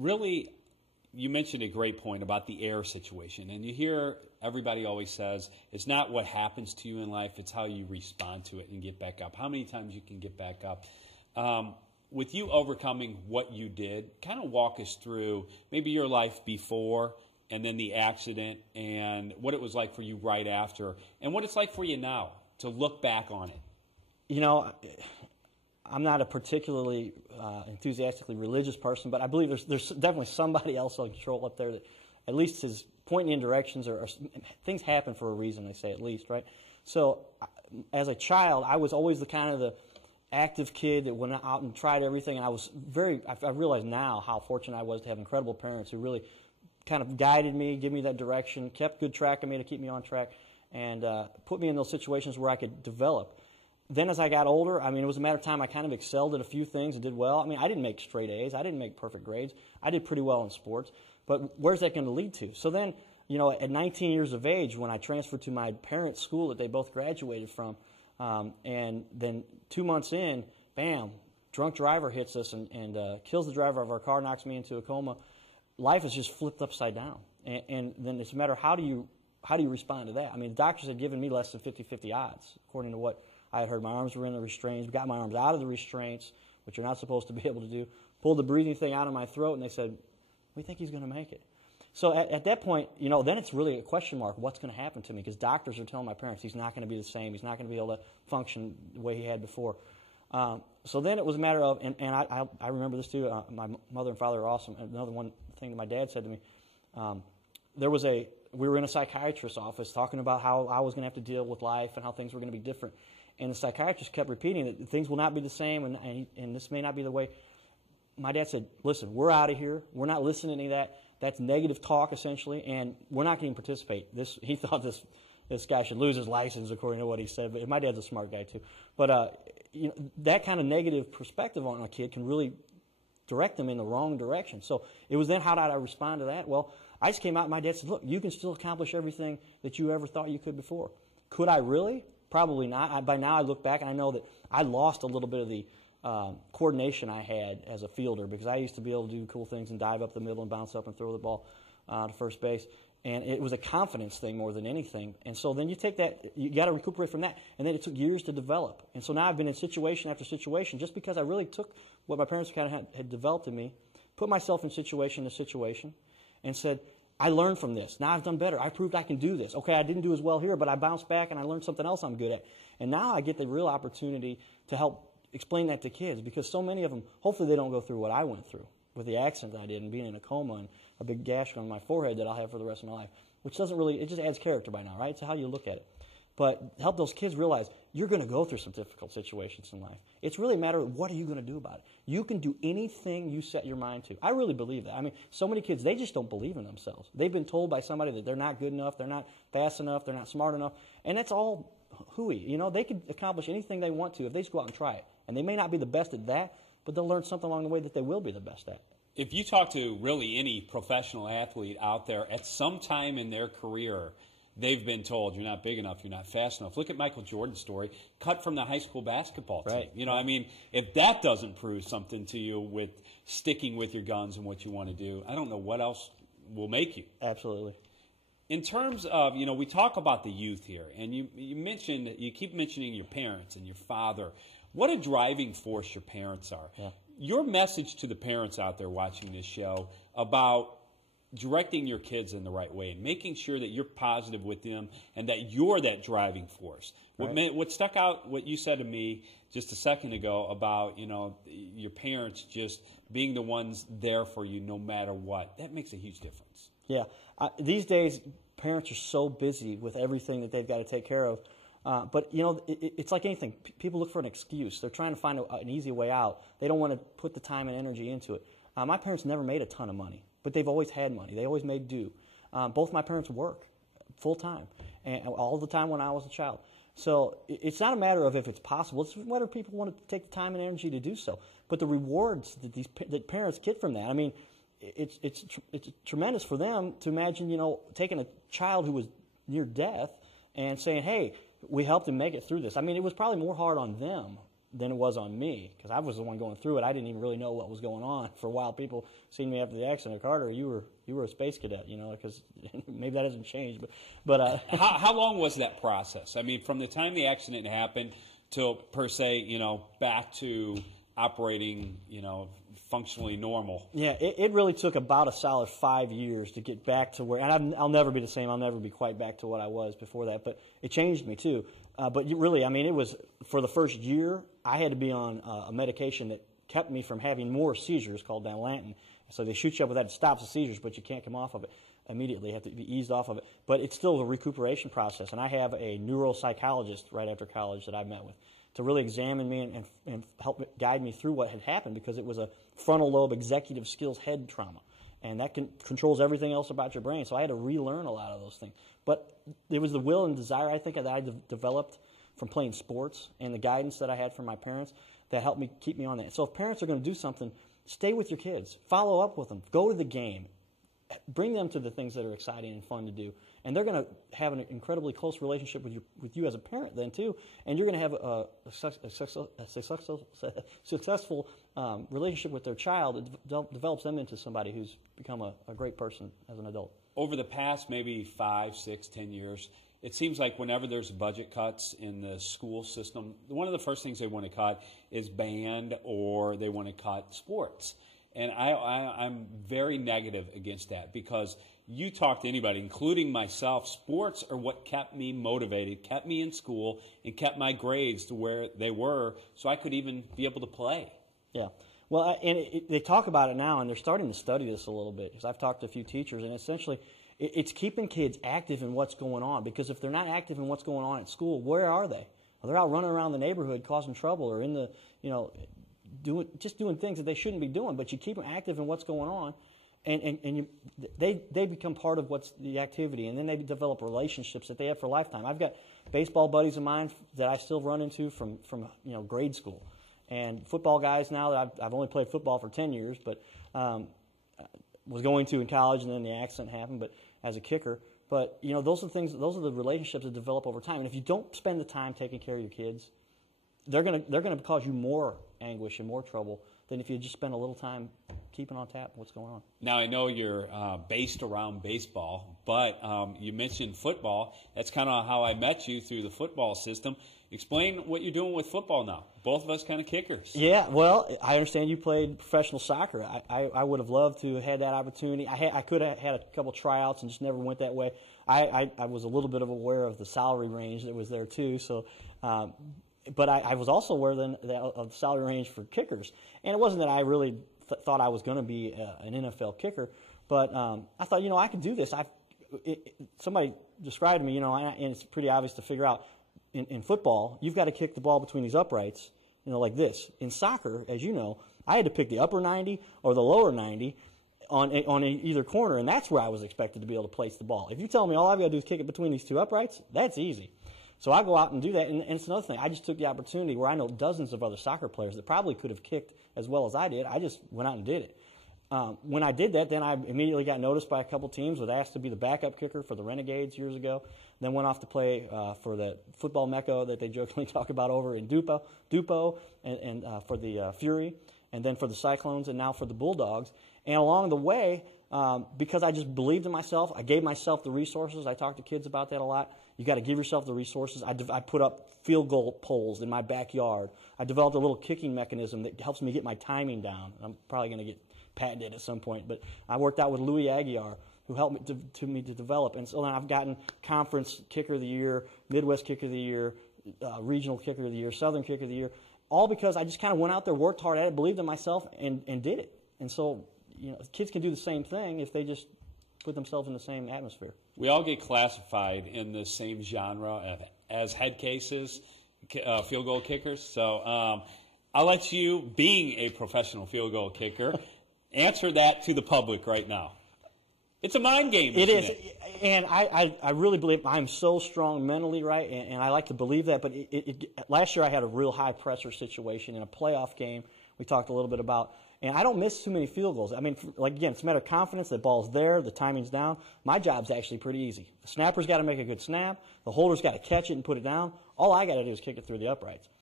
really, you mentioned a great point about the air situation. And you hear everybody always says, it's not what happens to you in life, it's how you respond to it and get back up. How many times you can get back up. With you overcoming what you did, kind of walk us through maybe your life before and then the accident and what it was like for you right after and what it's like for you now to look back on it. You know, I'm not a particularly enthusiastically religious person, but I believe there's definitely somebody else on control up there that at least is pointing in directions or things happen for a reason, they say at least, right? So as a child, I was always the kind of the active kid that went out and tried everything, and I realize now how fortunate I was to have incredible parents who really kind of guided me, gave me that direction, kept good track of me to keep me on track, and put me in those situations where I could develop. Then as I got older, I mean, it was a matter of time I kind of excelled at a few things and did well. I mean, I didn't make straight A's. I didn't make perfect grades. I did pretty well in sports. But where's that going to lead to? So then, you know, at 19 years of age, when I transferred to my parents' school that they both graduated from, and then 2 months in, bam, drunk driver hits us and kills the driver of our car, knocks me into a coma. Life is just flipped upside down. And then it's a matter of how do you respond to that? I mean, the doctors had given me less than 50-50 odds, according to what I had heard. My arms were in the restraints, got my arms out of the restraints, which you're not supposed to be able to do, pulled the breathing thing out of my throat, and they said, we think he's going to make it. So at that point, you know, then it's really a question mark, what's going to happen to me? Because doctors are telling my parents he's not going to be the same. He's not going to be able to function the way he had before. So then it was a matter of, and I remember this too, my mother and father are awesome. Another one thing that my dad said to me, we were in a psychiatrist's office talking about how I was going to have to deal with life and how things were going to be different. And the psychiatrist kept repeating that things will not be the same and this may not be the way. My dad said, listen, we're out of here. We're not listening to any of that. That's negative talk, essentially, and we're not going to participate. He thought this guy should lose his license, according to what he said. But my dad's a smart guy, too. But you know, that kind of negative perspective on a kid can really direct them in the wrong direction. So it was then, how did I respond to that? Well, I just came out and my dad said, look, you can still accomplish everything that you ever thought you could before. Could I really? Probably not. By now I look back and I know that I lost a little bit of the coordination I had as a fielder, because I used to be able to do cool things and dive up the middle and bounce up and throw the ball to first base. And it was a confidence thing more than anything. And so then you take that, you got to recuperate from that. And then it took years to develop. And so now I've been in situation after situation just because I really took what my parents kind of had developed in me, put myself in situation to situation, and said, I learned from this. Now I've done better. I proved I can do this. Okay, I didn't do as well here, but I bounced back and I learned something else I'm good at. And now I get the real opportunity to help explain that to kids, because so many of them, hopefully they don't go through what I went through with the accident I did and being in a coma and a big gash on my forehead that I'll have for the rest of my life, which doesn't really, it just adds character by now, right? It's how you look at it. But help those kids realize you're going to go through some difficult situations in life. It's really a matter of what are you going to do about it. You can do anything you set your mind to. I really believe that. I mean, so many kids, they just don't believe in themselves. They've been told by somebody that they're not good enough, they're not fast enough, they're not smart enough, and that's all hooey. You know, they can accomplish anything they want to if they just go out and try it. And they may not be the best at that, but they'll learn something along the way that they will be the best at. If you talk to really any professional athlete out there, at some time in their career, they've been told, you're not big enough, you're not fast enough. Look at Michael Jordan's story, cut from the high school basketball team. Right. You know, I mean, if that doesn't prove something to you with sticking with your guns and what you want to do, I don't know what else will make you. Absolutely. In terms of, you know, we talk about the youth here, and you keep mentioning your parents and your father. What a driving force your parents are. Yeah. Your message to the parents out there watching this show about directing your kids in the right way and making sure that you're positive with them and that you're that driving force. Right. What stuck out, what you said to me just a second ago about, you know, your parents just being the ones there for you no matter what, that makes a huge difference. Yeah. These days, parents are so busy with everything that they've got to take care of. But, you know, it's like anything. People look for an excuse. They're trying to find an easy way out. They don't want to put the time and energy into it. My parents never made a ton of money, but they've always had money. They always made do. Both my parents work full-time, and all the time when I was a child. So it's not a matter of if it's possible. It's whether people want to take the time and energy to do so. But the rewards that parents get from that, I mean, it's tremendous for them to imagine, you know, taking a child who was near death and saying, hey, we helped him make it through this. I mean, it was probably more hard on them than it was on me, because I was the one going through it. I didn't even really know what was going on. For a while, people seen me after the accident. Carter, you were a space cadet, because maybe that hasn't changed. But how long was that process? I mean, from the time the accident happened till per se, back to operating, functionally normal. Yeah, it really took about a solid 5 years to get back to where, and I'll never be the same. I'll never be quite back to what I was before that. But it changed me too. But really, it was for the first year, I had to be on a medication that kept me from having more seizures called Dilantin. So they shoot you up with that. It stops the seizures, but you can't come off of it immediately. You have to be eased off of it. But it's still a recuperation process. And I have a neuropsychologist right after college that I met with to really examine me and help guide me through what had happened, because it was a frontal lobe executive skills head trauma. And that controls everything else about your brain. So I had to relearn a lot of those things. But it was the will and desire, I think, that I developed from playing sports and the guidance that I had from my parents that helped me keep me on that. So if parents are going to do something, stay with your kids. Follow up with them. Go to the game. Bring them to the things that are exciting and fun to do. And they're going to have an incredibly close relationship with you as a parent then, too. And you're going to have a successful relationship with their child. It develops them into somebody who's become a great person as an adult. Over the past maybe 5, 6, 10 years, it seems like whenever there's budget cuts in the school system, one of the first things they want to cut is band, or they want to cut sports. And I'm very negative against that, because you talk to anybody, including myself, sports are what kept me motivated, kept me in school, and kept my grades to where they were so I could even be able to play. Yeah. Well, they talk about it now, and they're starting to study this a little bit, because I've talked to a few teachers, and essentially it's keeping kids active in what's going on, because if they're not active in what's going on at school, where are they? Well, they're out running around the neighborhood causing trouble, or in the, doing things that they shouldn't be doing. But you keep them active in what's going on, and they become part of what's the activity, and then they develop relationships that they have for a lifetime. I've got baseball buddies of mine that I still run into from grade school, and football guys now that I've only played football for 10 years, but was going to in college, and then the accident happened, but as a kicker. But those are the relationships that develop over time. And if you don't spend the time taking care of your kids, they're gonna cause you more anguish and more trouble than if you just spend a little time keeping on tap what's going on. Now, I know you're based around baseball, but you mentioned football. That's kind of how I met you, through the football system. Explain what you're doing with football now. Both of us kind of kickers. Yeah, well, I understand you played professional soccer. I would have loved to have had that opportunity. I could have had a couple tryouts and just never went that way. I was a little bit aware of the salary range that was there too. So, but I was also aware then of the salary range for kickers. And it wasn't that I really thought I was going to be an NFL kicker, but I thought, I could do this. Somebody described me, and it's pretty obvious to figure out. In football, you've got to kick the ball between these uprights, like this. In soccer, as you know, I had to pick the upper 90 or the lower 90 on either corner, and that's where I was expected to be able to place the ball. If you tell me all I've got to do is kick it between these two uprights, that's easy. So I go out and do that, and it's another thing. I just took the opportunity where I know dozens of other soccer players that probably could have kicked as well as I did. I just went out and did it. When I did that, then I immediately got noticed by a couple teams, was asked to be the backup kicker for the Renegades years ago, then went off to play for the football mecca that they jokingly talk about over in Dupo and for the Fury, and then for the Cyclones, and now for the Bulldogs. And along the way, because I just believed in myself, I gave myself the resources. I talk to kids about that a lot. You got to give yourself the resources. I put up field goal poles in my backyard. I developed a little kicking mechanism that helps me get my timing down. I'm probably going to get patented at some point, but I worked out with Louis Aguiar, who helped me to develop. And so then I've gotten Conference Kicker of the Year, Midwest Kicker of the Year, Regional Kicker of the Year, Southern Kicker of the Year, all because I just kind of went out there, worked hard at it, believed in myself, and did it. And so, kids can do the same thing if they just put themselves in the same atmosphere. We all get classified in the same genre as head cases, field goal kickers. So I'll let you, being a professional field goal kicker, answer that to the public right now. It's a mind game. It is, and I really believe I'm so strong mentally, right, and I like to believe that, but last year I had a real high-pressure situation in a playoff game we talked a little bit about, and I don't miss too many field goals. I mean, again, it's a matter of confidence. The ball's there, the timing's down. My job's actually pretty easy. The snapper's got to make a good snap. The holder's got to catch it and put it down. All I got to do is kick it through the uprights.